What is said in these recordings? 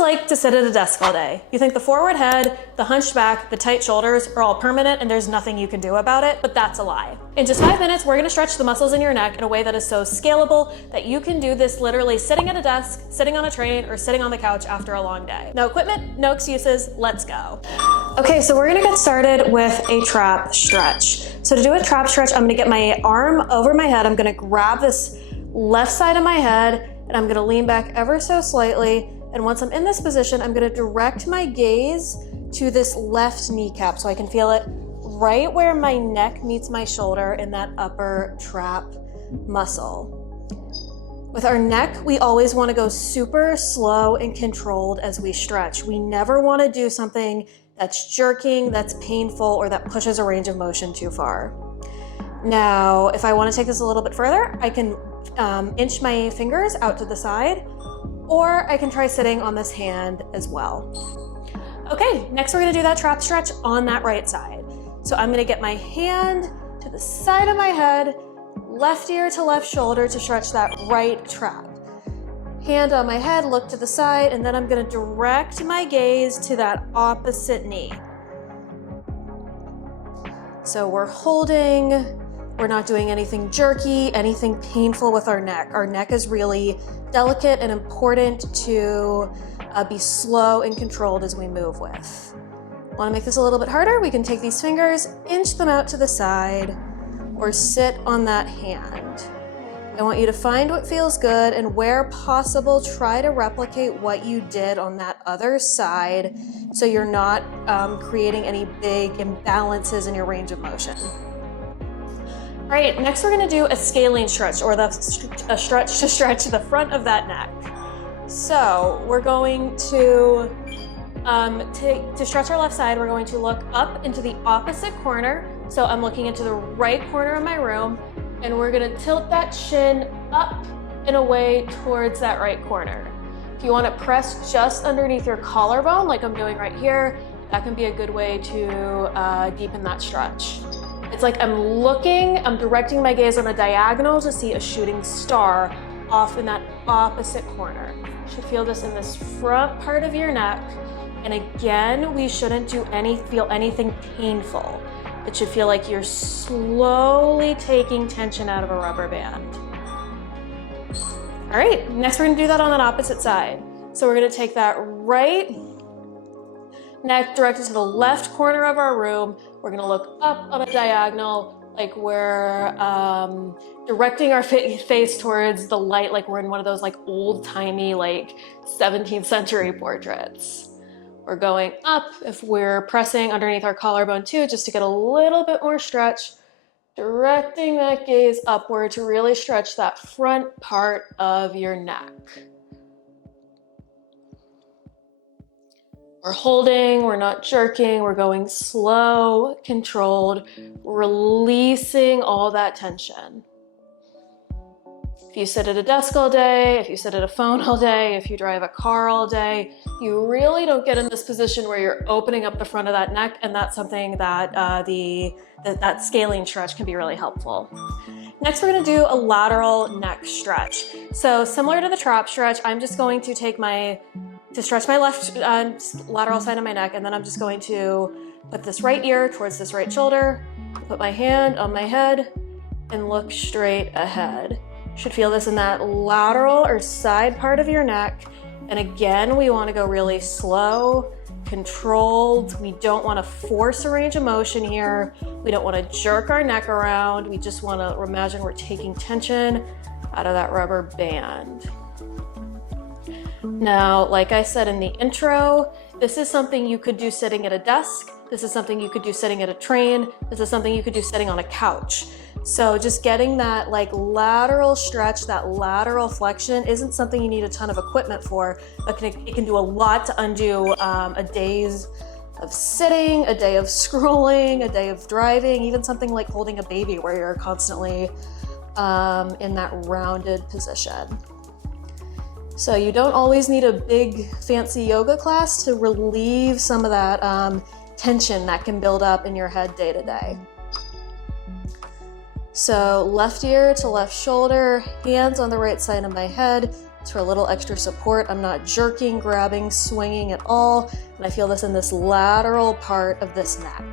it's like to sit at a desk all day. You think the forward head, the hunched back, the tight shoulders are all permanent and there's nothing you can do about it, but that's a lie. In just 5 minutes, we're gonna stretch the muscles in your neck in a way that is so scalable that you can do this literally sitting at a desk, sitting on a train, or sitting on the couch after a long day. No equipment, no excuses, let's go. Okay, so we're gonna get started with a trap stretch. So to do a trap stretch, I'm gonna get my arm over my head, I'm gonna grab this left side of my head, and I'm gonna lean back ever so slightly. And once I'm in this position, I'm gonna direct my gaze to this left kneecap so I can feel it right where my neck meets my shoulder in that upper trap muscle. With our neck, we always wanna go super slow and controlled as we stretch. We never wanna do something that's jerking, that's painful, or that pushes a range of motion too far. Now, if I wanna take this a little bit further, I can inch my fingers out to the side, or I can try sitting on this hand as well. Okay, next we're gonna do that trap stretch on that right side. So I'm gonna get my hand to the side of my head, left ear to left shoulder to stretch that right trap. Hand on my head, look to the side, and then I'm gonna direct my gaze to that opposite knee. So we're holding, we're not doing anything jerky, anything painful with our neck. Our neck is really delicate and important to be slow and controlled as we move with. Want to make this a little bit harder? We can take these fingers, inch them out to the side, or sit on that hand. I want you to find what feels good, and where possible, try to replicate what you did on that other side so you're not creating any big imbalances in your range of motion. All right, next we're gonna do a scalene stretch, or a stretch to stretch the front of that neck. So we're going to stretch our left side, we're going to look up into the opposite corner. So I'm looking into the right corner of my room, and we're gonna tilt that chin up and away towards that right corner. If you wanna press just underneath your collarbone, like I'm doing right here, that can be a good way to deepen that stretch. It's like I'm directing my gaze on a diagonal to see a shooting star off in that opposite corner. You should feel this in this front part of your neck. And again, we shouldn't feel anything painful. It should feel like you're slowly taking tension out of a rubber band. All right, next we're gonna do that on an opposite side. So we're gonna take that right neck directed to the left corner of our room. We're gonna look up on a diagonal, like we're directing our face towards the light, like we're in one of those like old-timey, like 17th century portraits. We're going up if we're pressing underneath our collarbone too, just to get a little bit more stretch, directing that gaze upward to really stretch that front part of your neck. We're holding, we're not jerking, we're going slow, controlled, releasing all that tension. If you sit at a desk all day, if you sit at a phone all day, if you drive a car all day, you really don't get in this position where you're opening up the front of that neck, and that's something that that scalene stretch can be really helpful. Next, we're gonna do a lateral neck stretch. So similar to the trap stretch, I'm just going to take to stretch my left lateral side of my neck, and then I'm just going to put this right ear towards this right shoulder, put my hand on my head, and look straight ahead. You should feel this in that lateral or side part of your neck. And again, we want to go really slow, controlled. We don't want to force a range of motion here. We don't want to jerk our neck around. We just want to imagine we're taking tension out of that rubber band. Now, like I said in the intro, this is something you could do sitting at a desk. This is something you could do sitting at a train. This is something you could do sitting on a couch. So just getting that like lateral stretch, that lateral flexion isn't something you need a ton of equipment for, but it can do a lot to undo a day's of sitting, a day of scrolling, a day of driving, even something like holding a baby where you're constantly in that rounded position. So you don't always need a big fancy yoga class to relieve some of that tension that can build up in your head day to day. So left ear to left shoulder, hands on the right side of my head, It's for a little extra support. I'm not jerking, grabbing, swinging at all. And I feel this in this lateral part of this neck.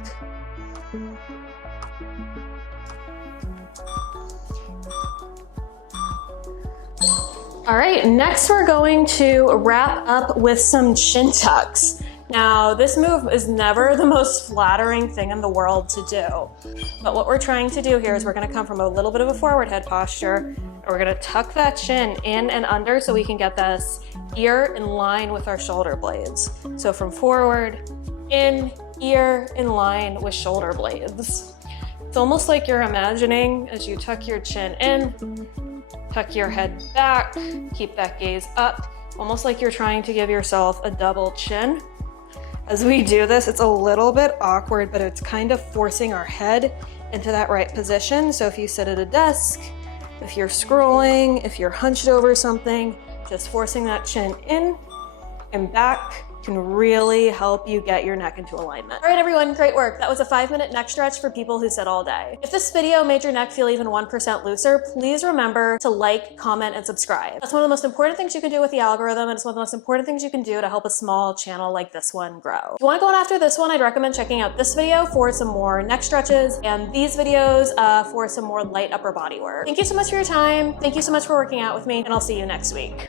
All right, next we're going to wrap up with some chin tucks. Now, this move is never the most flattering thing in the world to do. But what we're trying to do here is we're gonna come from a little bit of a forward head posture, and we're gonna tuck that chin in and under so we can get this ear in line with our shoulder blades. So from forward, in, ear in line with shoulder blades. It's almost like you're imagining as you tuck your chin in, tuck your head back, keep that gaze up, almost like you're trying to give yourself a double chin. As we do this, it's a little bit awkward, but it's kind of forcing our head into that right position. So if you sit at a desk, if you're scrolling, if you're hunched over something, just forcing that chin in and back can really help you get your neck into alignment. All right, everyone, great work. That was a 5-minute neck stretch for people who sit all day. If this video made your neck feel even 1% looser, please remember to like, comment, and subscribe. That's one of the most important things you can do with the algorithm, and it's one of the most important things you can do to help a small channel like this one grow. If you want to go on after this one, I'd recommend checking out this video for some more neck stretches and these videos for some more light upper body work. Thank you so much for your time. Thank you so much for working out with me, and I'll see you next week.